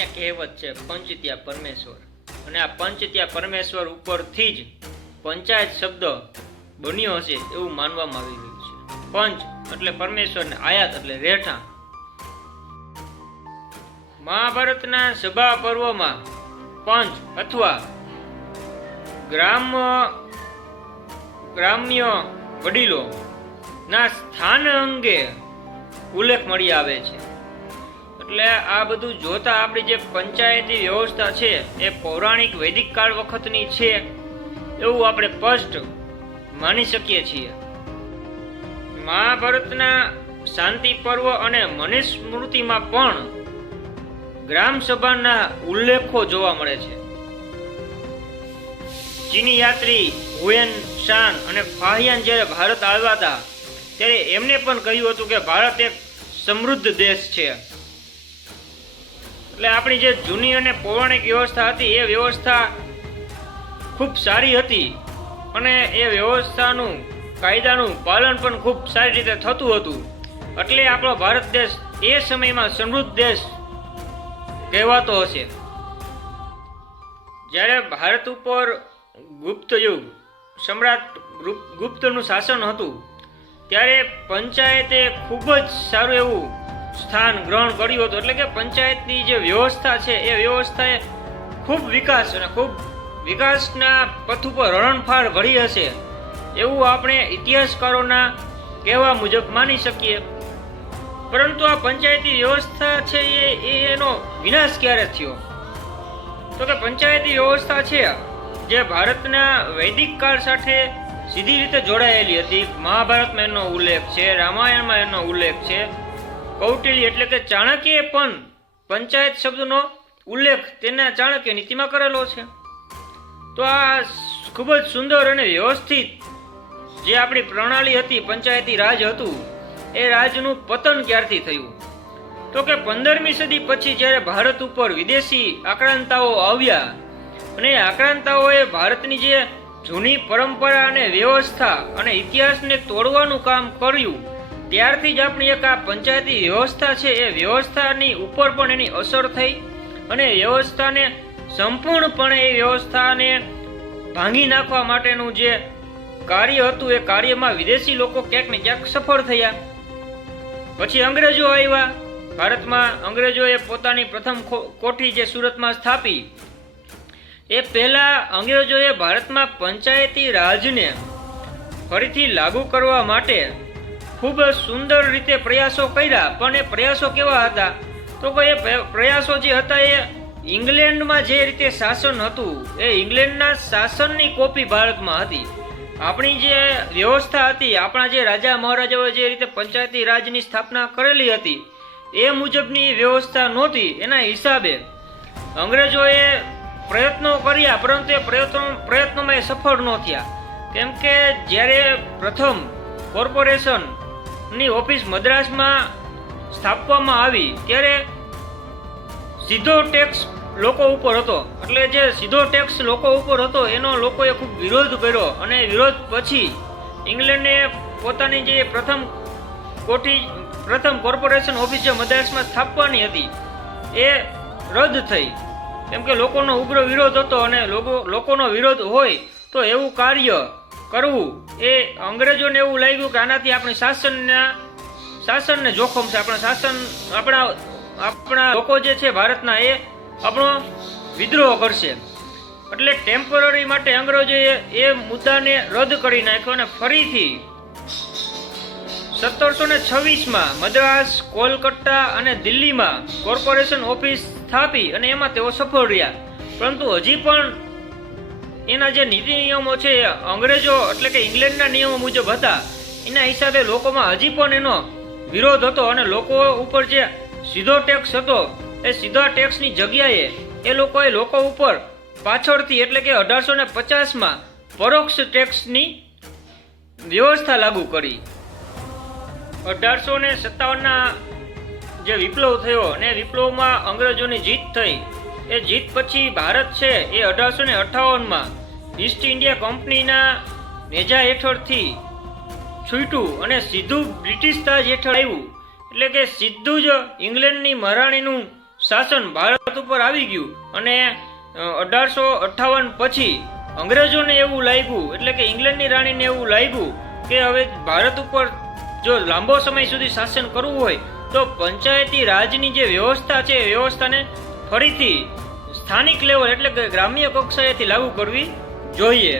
ત્યાં કહેવત છે પંચ ત્યાં પરમેશ્વર, અને આ પંચ ત્યાં પરમેશ્વર ઉપરથી જ પંચાયત શબ્દ બન્યો હશે એવું માનવામાં આવી રહ્યું છે. પંચ એટલે પરમેશ્વર ને આયાત એટલે રહેઠાણ. મહાભારતના સભા પર્વમાં પંચ અથવા ગ્રામ્ય વડીલો ના સ્થાન અંગે ઉલ્લેખ મળી આવે છે. એટલે આ બધું જોતા આપણી જે પંચાયતી વ્યવસ્થા છે એ પૌરાણિક વૈદિક કાળ વખતની છે એવું આપણે સ્પષ્ટ માની શકીએ છીએ. મહાભારતના શાંતિ પર્વ અને મનુસ્મૃતિમાં પણ ગ્રામ સભાના ઉલ્લેખો જોવા મળે છે. ચીની યાત્રી હુએન શાન અને ફાહિયાન જ્યારે ભારત આવ્યા હતા ત્યારે એમને પણ કહ્યું હતું કે ભારત એક સમૃદ્ધ દેશ છે. એટલે આપણી જે જૂની અને પૌરાણિક વ્યવસ્થા હતી એ વ્યવસ્થા ખૂબ સારી હતી અને એ વ્યવસ્થાનું કાયદાનું પાલન પણ ખૂબ સારી રીતે થતું હતું. એટલે આપણો ભારત દેશ એ સમયમાં સમૃદ્ધ દેશ કહેવાતો હશે. જ્યારે ભારત ઉપર ગુપ્ત યુગ સમ્રાટ ગુપ્તનું શાસન હતું ત્યારે પંચાયતે ખૂબ જ સારું એવું સ્થાન ગ્રહણ કર્યું હતું. એટલે કે પંચાયતની જે વ્યવસ્થા છે એ વ્યવસ્થાએ ખૂબ વિકાસ અને ખૂબ વિકાસના પથ ઉપર હરણફાળ ભરી હશે એવું આપણે ઇતિહાસકારોના કહેવા મુજબ માની શકીએ. પરંતુ આ પંચાયતી વ્યવસ્થા છે એનો વિનાશ ક્યારે થયો? તો કે પંચાયતી વ્યવસ્થા છે જે ભારતના વૈદિક કાળ સાથે સીધી રીતે જોડાયેલી હતી. મહાભારતમાં એનો ઉલ્લેખ છે, રામાયણમાં એનો ઉલ્લેખ છે. કૌટિલ્ય એટલે કે ચાણક્યએ પણ પંચાયત શબ્દનો ઉલ્લેખ તેના ચાણક્ય નીતિમાં કરેલો છે. તો આ ખૂબ જ સુંદર અને વ્યવસ્થિત જે આપણી પ્રણાલી હતી, પંચાયતી રાજ હતું, એ રાજનું પતન ક્યારથી થયું? તો કે 15મી સદી પછી જ્યારે ભારત ઉપર વિદેશી આક્રાંતાઓ આવ્યા અને આક્રાંતાઓએ ભારતની જે જૂની પરંપરા અને વ્યવસ્થા અને ઇતિહાસને તોડવાનું કામ કર્યું ત્યારથી જ આપણી એક આ પંચાયતી વ્યવસ્થા છે એ વ્યવસ્થાની ઉપર પણ એની અસર થઈ અને વ્યવસ્થાને સંપૂર્ણપણે એ વ્યવસ્થાને ભાંગી નાખવા માટેનું જે કાર્ય હતું એ કાર્યમાં વિદેશી લોકો ક્યાંક ને ક્યાંક સફળ થયા. પછી અંગ્રેજો આવ્યા ભારતમાં. અંગ્રેજોએ પોતાની પ્રથમ કોઠી જે સુરતમાં સ્થાપી એ પહેલા અંગ્રેજોએ ભારતમાં પંચાયતી રાજને ફરીથી લાગુ કરવા માટે ખૂબ સુંદર રીતે પ્રયાસો કર્યા. પણ એ પ્રયાસો કેવા હતા? તો કે એ પ્રયાસો જે હતા એ ઇંગ્લેન્ડમાં જે રીતે શાસન હતું એ ઇંગ્લેન્ડના શાસનની કોપી ભારતમાં હતી. આપણી જે વ્યવસ્થા હતી, આપણા જે રાજા મહારાજાઓએ જે રીતે પંચાયતી રાજની સ્થાપના કરેલી હતી એ મુજબની વ્યવસ્થા નહોતી. એના હિસાબે અંગ્રેજોએ પ્રયત્નો કર્યા પરંતુ એ પ્રયત્નોમાં એ સફળ ન થયા. કેમ કે જ્યારે પ્રથમ કોર્પોરેશનની ઓફિસ મદ્રાસમાં સ્થાપવામાં આવી ત્યારે સીધો ટેક્સ લોકો ઉપર હતો. એટલે જે સીધો ટેક્સ લોકો ઉપર હતો એનો લોકોએ ખૂબ વિરોધ કર્યો અને વિરોધ પછી ઇંગ્લેન્ડે પોતાની જે પ્રથમ કોર્પોરેશન ઓફિસ જે મદ્રાસમાં સ્થાપવાની હતી એ રદ થઈ. કેમ કે લોકોનો ઉગ્ર વિરોધ હતો અને લોકોનો વિરોધ હોય તો એવું કાર્ય કરવું એ અંગ્રેજોને એવું લાગ્યું કે આનાથી આપણી શાસનને જોખમ છે. આપણા લોકો જે છે ભારતના એ આપણો વિદ્રોહ કરશે. એટલે ટેમ્પરરી માટે અંગ્રેજોએ એ મુદ્દાને રદ કરી નાખ્યો અને ફરીથી 1726માં મદ્રાસ, કોલકાતા અને દિલ્હીમાં કોર્પોરેશન ઓફિસ સ્થાપી અને એમાં તેઓ સફળ રહ્યા. પરંતુ હજી પણ એના જે નીતિ નિયમો છે અંગ્રેજો એટલે કે ઇંગ્લેન્ડના નિયમો મુજબ હતા. એના હિસાબે લોકોમાં હજી પણ એનો વિરોધ હતો અને લોકો ઉપર જે સીધો ટેક્સ હતો એ સીધા ટેક્સની જગ્યાએ એ લોકોએ લોકો ઉપર પાછળથી એટલે કે 1850માં પરોક્ષ ટેક્સની વ્યવસ્થા લાગુ કરી. 1857ના જે વિપ્લવ થયો અને વિપ્લવમાં અંગ્રેજોની જીત થઈ. એ જીત પછી ભારત છે એ 1858માં ઈસ્ટ ઇન્ડિયા કંપનીના નેજા હેઠળથી છૂટ્યું અને સીધું બ્રિટિશ તાજ હેઠળ આવ્યું. એટલે કે સીધું જ ઇંગ્લેન્ડની મહારાણીનું શાસન ભારત ઉપર આવી ગયું અને 1858 પછી અંગ્રેજોને એવું લાગ્યું, એટલે કે ઇંગ્લેન્ડની રાણીને એવું લાગ્યું કે હવે ભારત ઉપર જો લાંબો સમય સુધી શાસન કરવું હોય તો પંચાયતી રાજની જે વ્યવસ્થા છે એ વ્યવસ્થાને ફરીથી સ્થાનિક લેવલ એટલે કે ગ્રામ્ય કક્ષાએથી લાગુ કરવી જોઈએ.